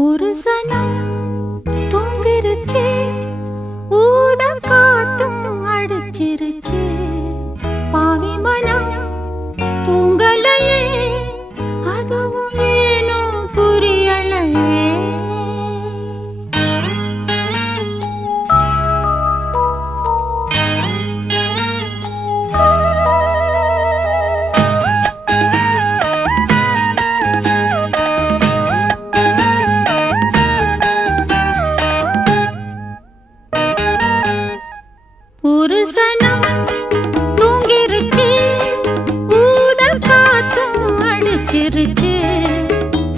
ஒரு சனம் தூங்கிருச்சு, ஊத காத்தும் அடிச்சிருச்சு. பாவி மனம் தூங்கலையே, அதுவும் ஏனோ புரியலையே. ஒரு சனம் தூங்கிருச்சு, ஊத காத்தும் அடிச்சிருச்சு.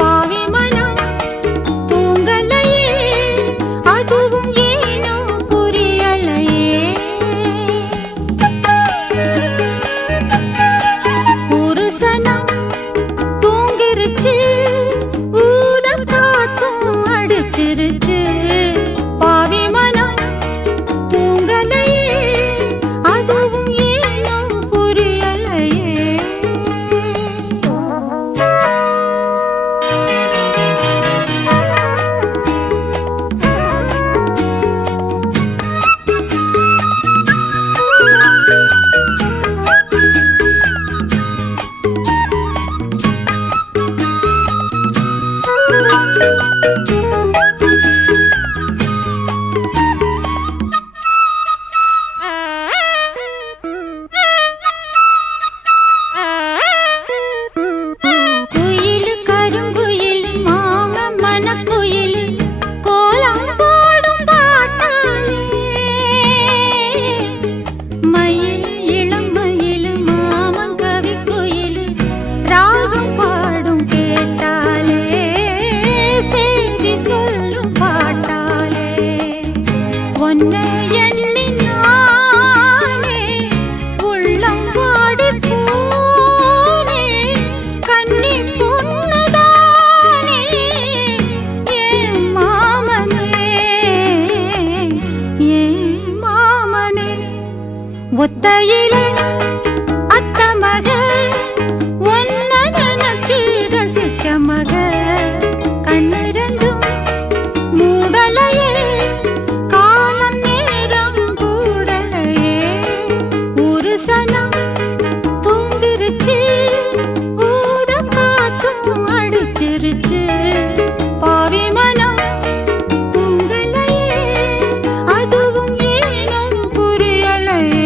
பாவி மனம் தூங்கலையே, அதுவும் ஏனோ புரியலையே. ஒரு சனம் தூங்கிருச்சு, ஊத காத்தும் அடிச்சிருச்சு. பாவி மனம் தூங்கலையே, அதுவும் ஏனோ புரியலையே. குயிலு கருங்குயிலு மாமன் மனக்குயிலு கோலம் போடும் பாட்டாலே. மயில் இளம் மயிலு மாமன் கவிக்குயிலு ராகம் பாடும் கேட்டாலே. செய்தி சொல்லும் பாட்டாலே. ஒன்னை எண்ணி நானே உள்ளம் வாடி போனே. கன்னி பொண்ணுதானே ஏன் மாமனே, ஏன் மாமனே. ஒத்தையிலே அத்த மக, ஒன்ன நினைச்சு ரசிச்ச மக. கண்ணிரண்டும் மூடலையே, காலம் நேரம் கூடலையே. ஒரு சனம் தூங்கிருச்சு, ஊத காத்தும் அடிச்சிருச்சு. பாவி மனம் தூங்கலையே, அதுவும் ஏனோ புரியலையே.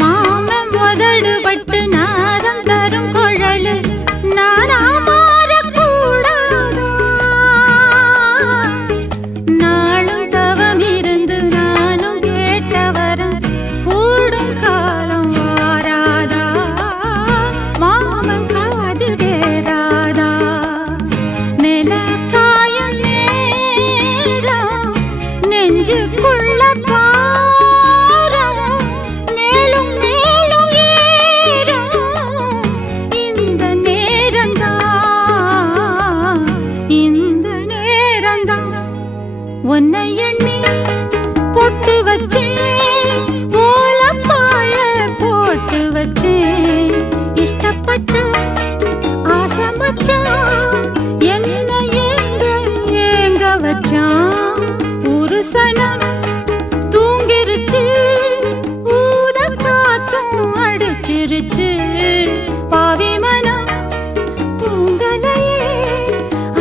மாமன் உதடு பட்டு நாதம் தரும் குழலு நானா மாறக்கூடாதா? நாளும் தவம் இருந்து நானும் கேட்டவரம் கூடும் காலம் வாராதா? மாமன் காது கேராதா? நில காயும் நேரம் நெஞ்சுக்குள்ள பாரம் மேலும் மேலும் ஏறும். இந்த நேரம்தான், இந்த நேரம்தான். உன்னை எண்ணி பொட்டு வச்சேன், ஓலப்பாழ போட்டு வச்சேன். இஷ்டப்பட்டு ஆசை மச்சான், என்ன ஏங்க ஏங்க வச்சான். ஒரு சனம் தூங்கிருச்சு, ஊத காத்தும் அடிச்சிருச்சு. பாவி மனம் தூங்கலையே,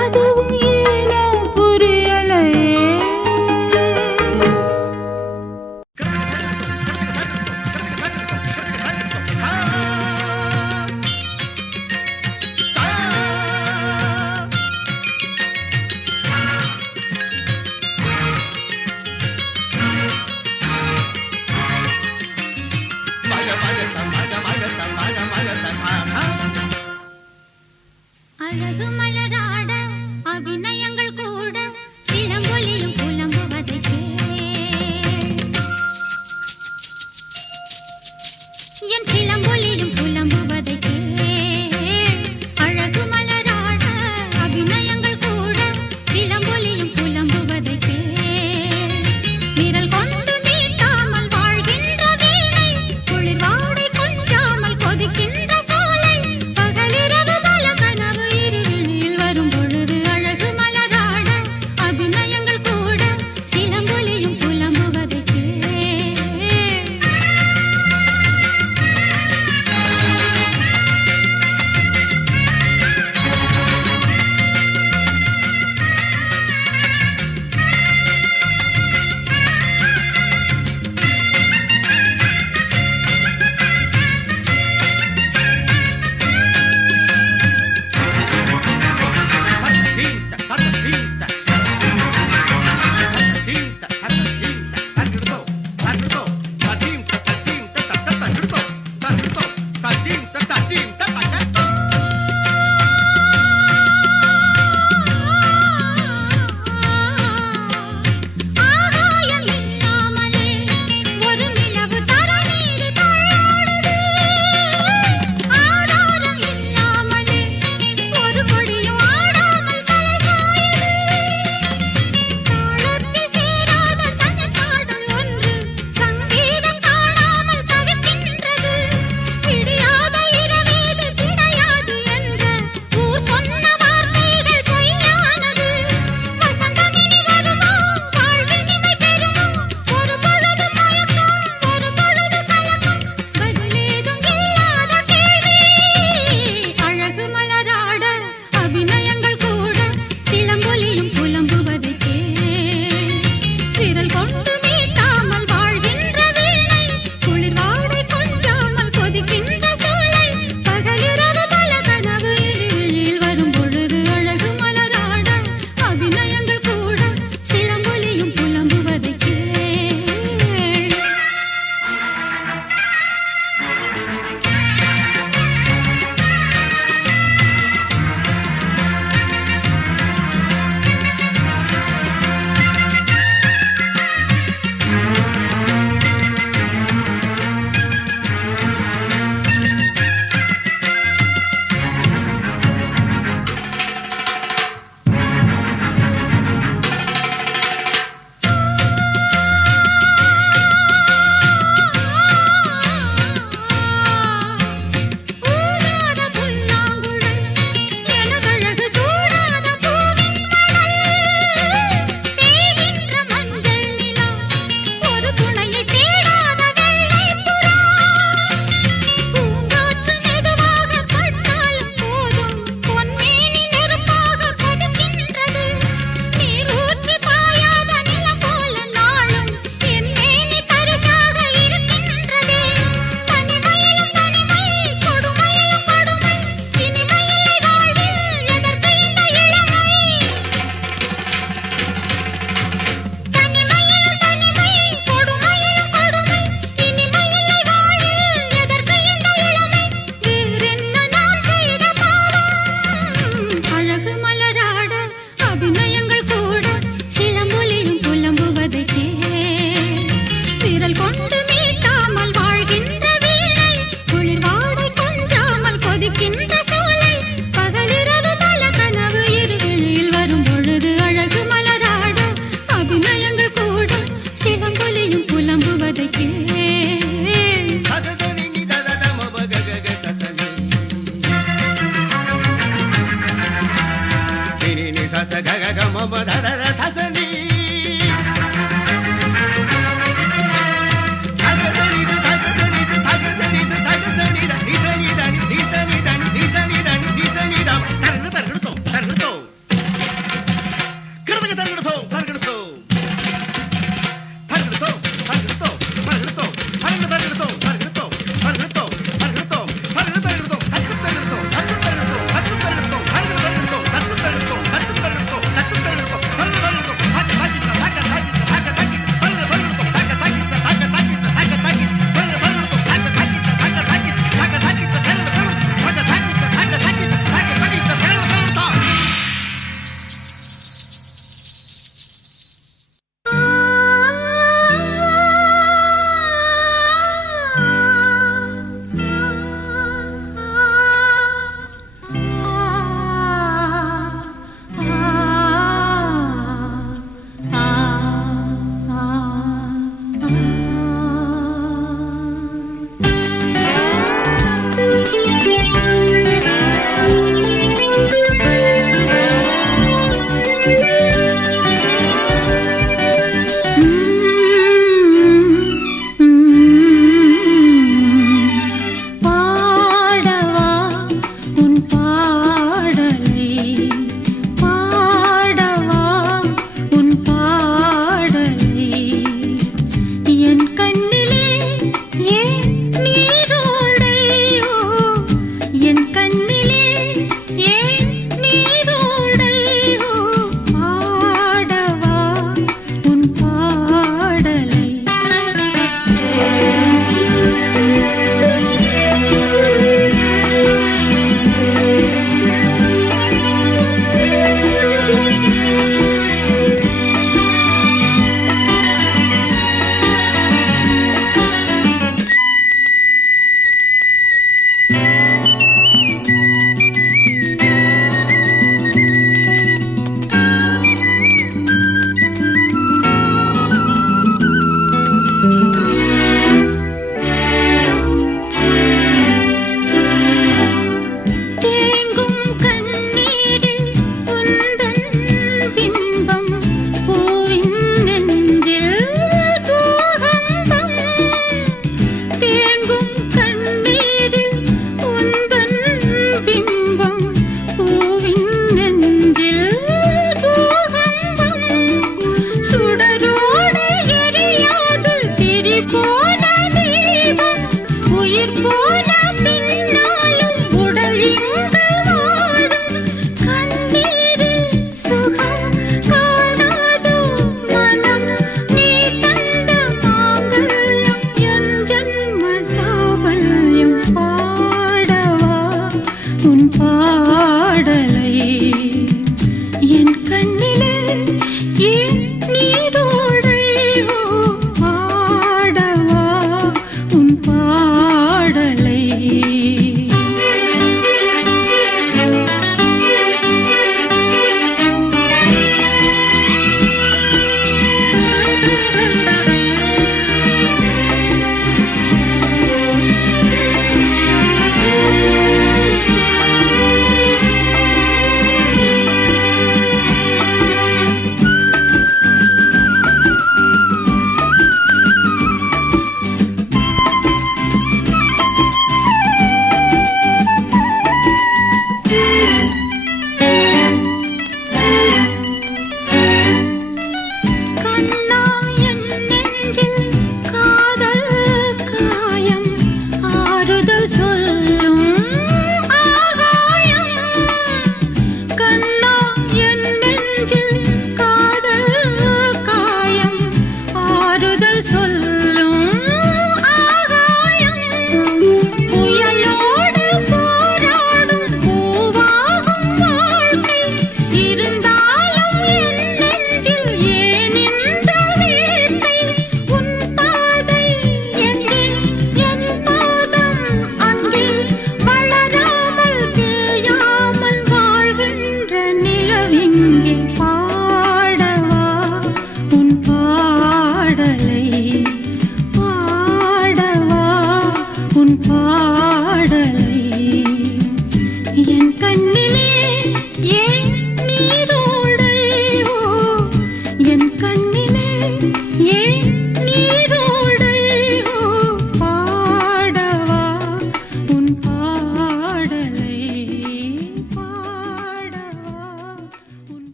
அதுவும் ஏனோ புரியலையே.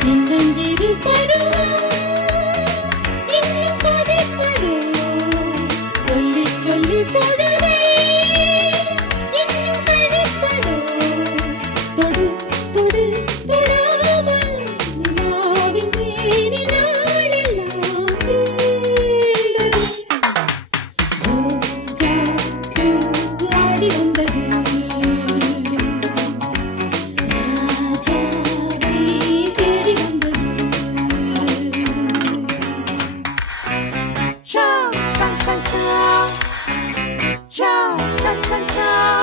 சின்னஞ்சிறு பருவம் இன்னும் கொதிப்பதும் சொல்லி சொல்லி பொழுதே இன்னும் கழிப்பதும் தொடு தொடு தொடாமல் நிலாவின் மேனி நாளெல்லாம் வீழ்ந்தது. ரோஜா பூ ஆடி வந்தது ராஜாவை தேடி வந்தது. Ciao, ciao, ciao, ciao. Ciao, ciao, ciao, ciao.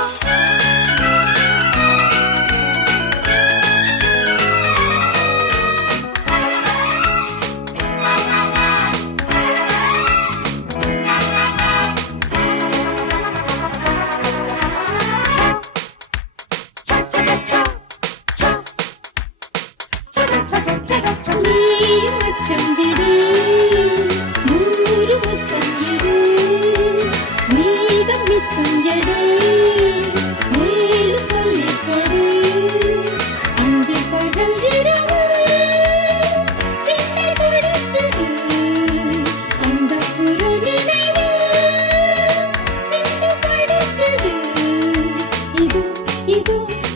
நீயும் அச்சம் விடு, நூறு முத்தம் எடு, மீதம் மிச்சம் எடு, மேலும் சொல்லிக் கொடு. அந்திப் பகல் இரவு சிந்தை கொடுத்தது, அந்தப்புற நினைவு சிந்து படுத்தது. இது இது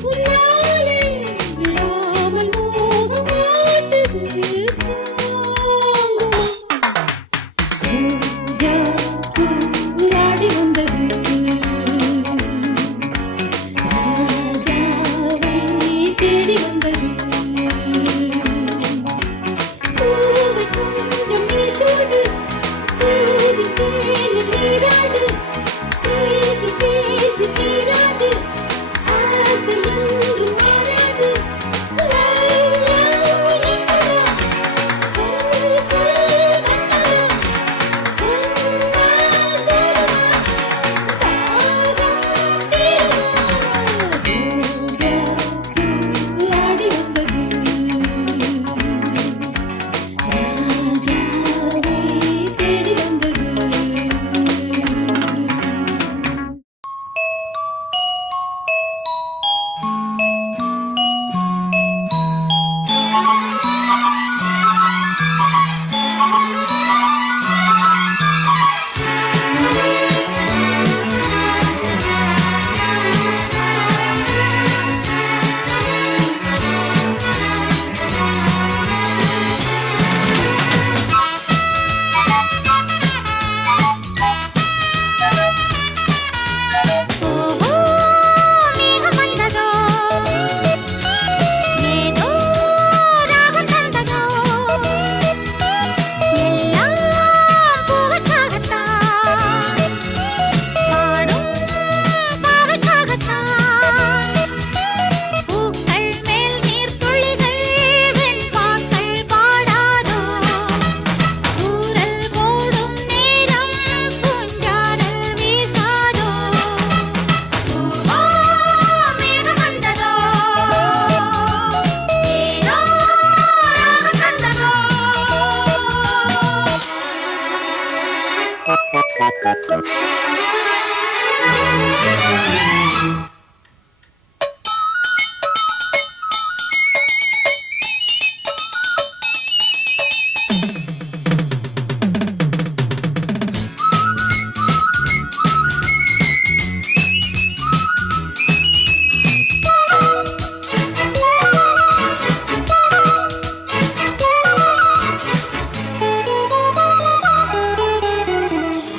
உன்னாலே விடாமல் மோகம் ஆட்டுது. ரோஜா பூ ஆடி வந்தது ராஜாவை தேடி வந்தது. பூவை கொஞ்சம் நீ சூடு, பூவின் தேனில் நீராடு, பேசி பேசி தீராது, ஆசை என்றும் மாறாது. லவ் லவ் என்னடா, சொல் சொல் கண்ணா, சொன்னால் தருமா, தாகம் தீருமா. ரோஜா பூ ஆடி வந்தது ராஜாவை தேடி வந்தது. ஓஹோ மேகம் வந்ததோ, ஏதோ ராகம் தந்ததோ, எல்லாம் பூவுக்காகத்தான், பாடும் பாவைக்காகத்தான். பூக்கள் மேல் நீர்த்துளிகள் வெண்பாக்கள் பாடாதோ, தூறல் போடும் நேரம் பூஞ்சாரல் வீசாதோ. ஓஹோ மேகம் வந்ததோ, ஏதோ ராகம் தந்ததோ.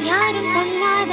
யாரும் சொல்லாத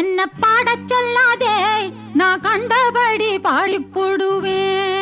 என்ன பாடச் சொல்லாதே நான் கண்டபடி பாடிப் போடுவேன்.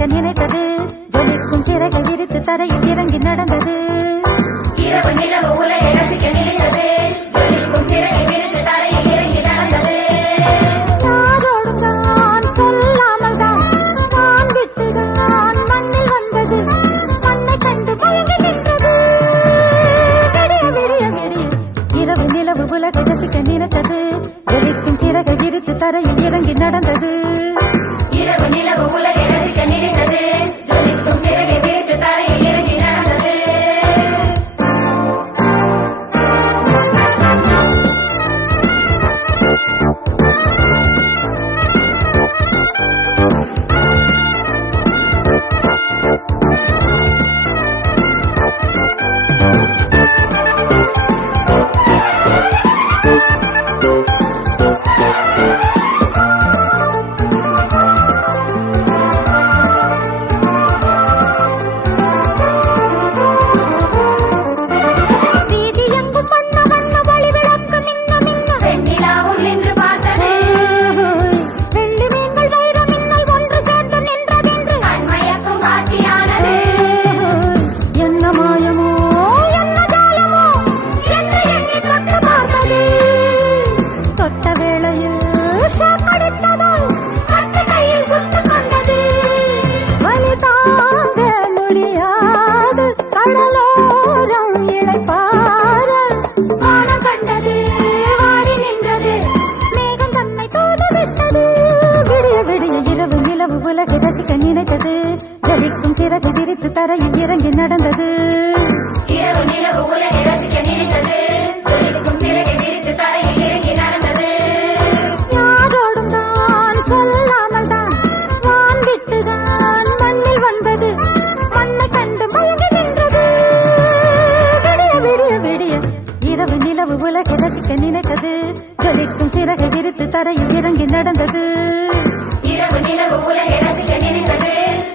ரசிக்க நினைத்தது ஜொலிக்கும் சிறகை விரித்து தரையில் இறங்கி நடந்தது. இரவு நிலவு உலகை ரசிக்க நினைத்தது ஜொலிக்கும் சிறகை விரித்து தரையில் இறங்கி நடந்தது. யாரோடும் தான் சொல்லாமல் தான் நான் விட்டுதான் மண்ணில் வந்தது. மண்ணை கண்டு மயங்கி நின்றது. விடிய விடிய விடிய இரவு நிலவு உலகை ரசிக்க நினைத்தது ஜொலிக்கும் சிறகை விரித்து தரையில் இறங்கி நடந்தது. இரவு நிலவு உலகை ரசிக்க நினைத்தது ஜொலிக்கும் சிறகை விரித்து தரையில் இறங்கி நடந்தது. வெண்ணிலாவும் நின்று பார்த்தது. வெள்ளி மீன்கள் வைர மின்னல் ஒன்று சேர்ந்து நின்றதென்று கண்மயக்கும் காட்சியானது. என்ன மாயமோ என்ன ஜாலமோ என்று எண்ணி தொட்டு பார்த்தது. தொட்ட வேளையில் ஷாக் அடித்ததால் கட்டு கையில் சுட்டுக் கொண்டது. வலி தாங்க முடியாது கடலோரம் இளைப்பாற வானம் கண்டது வாடி நின்றது. மேகம் தன்னை தூதுவிட்டது. விடிய விடிய இரவு நிலவு உலகை ரசிக்க நினைத்தது ஜலிக்கும் சிறகு விரித்து தரையில் இறங்கி நடந்தது. இரவு நிலவு உலகை ரசிக்க நினைத்தது ஜொலிக்கும் சிறகை விரித்து தரையில் இறங்கி நடந்தது. யாரோடும் தான் சொல்லாமல் தான் வான் விட்டுதான் மண்ணில் வந்தது. மண்ணை கண்டு மயங்கி நின்றது. விடிய விடிய விடிய இரவு நிலவு உலகை ரசிக்க நினைத்தது ஜலிக்கும் சிறகை விரித்து தரையில் இறங்கி நடந்தது. இரவு நிலவு உலகை ரசிக்க நினைத்தது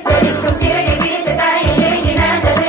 ஜொலிக்கும் சிறகை விரித்து தரையில் இறங்கி நடந்தது.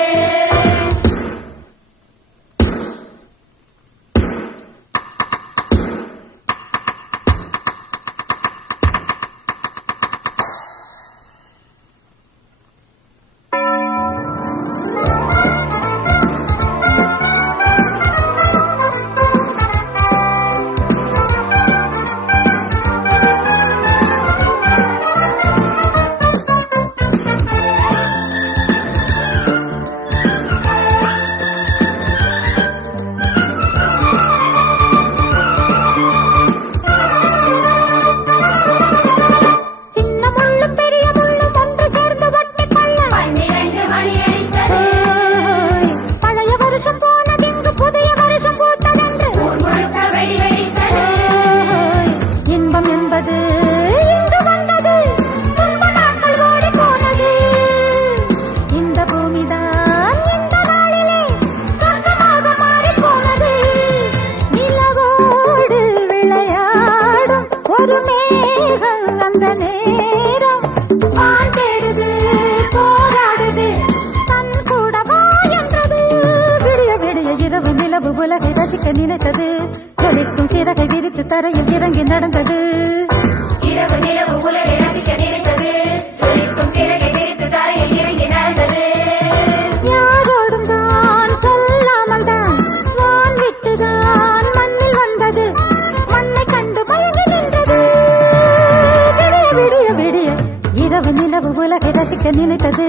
சின்ன முள்ளும் பெரிய முள்ளும் ஒன்று சேர்ந்து ஒட்டிக்கொள்ள 12 மணி அடித்தது. பழைய வருஷம் போனதிங்கு புதிய வருஷம் பூத்ததென்று ஊர் முழுக்க வெடி வெடித்தது. இன்பம் என்பது இங்கு வந்தது. துன்ப நாட்கள் ஓடி போனது. இந்த பூமிதான் இந்த நாளிலே சொர்க்கமாக மாறி போனது. நிலவோடு விளையாடும் ஒரு மேகம் அந்த நேரம் வான் தேடுது போராடுது. தன் கூட வா என்றது. விடிய விடிய இரவு நிலவு உலகை ரசிக்க நினைத்தது ஜொலிக்கும் சிறகை விரித்து தரையில் இறங்கி நடந்தது. இரவு நிலவு உலகை ரசிக்க நினைத்தது ஜொலிக்கும் சிறகை விரித்து தரையில் இறங்கி நடந்தது. யாரோடும் தான் சொல்லாமல் தான் வான் விட்டுதான் மண்ணில் வந்தது. மண்ணை கண்டு மயங்கி நின்றது. விடிய விடிய விடிய இரவு நிலவு உலகை ரசிக்க நினைத்தது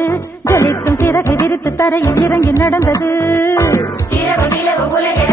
ஜொலிக்கும் சிறகை விரித்து தரையில் இறங்கி நடந்தது. இரவு நிலவு உலகை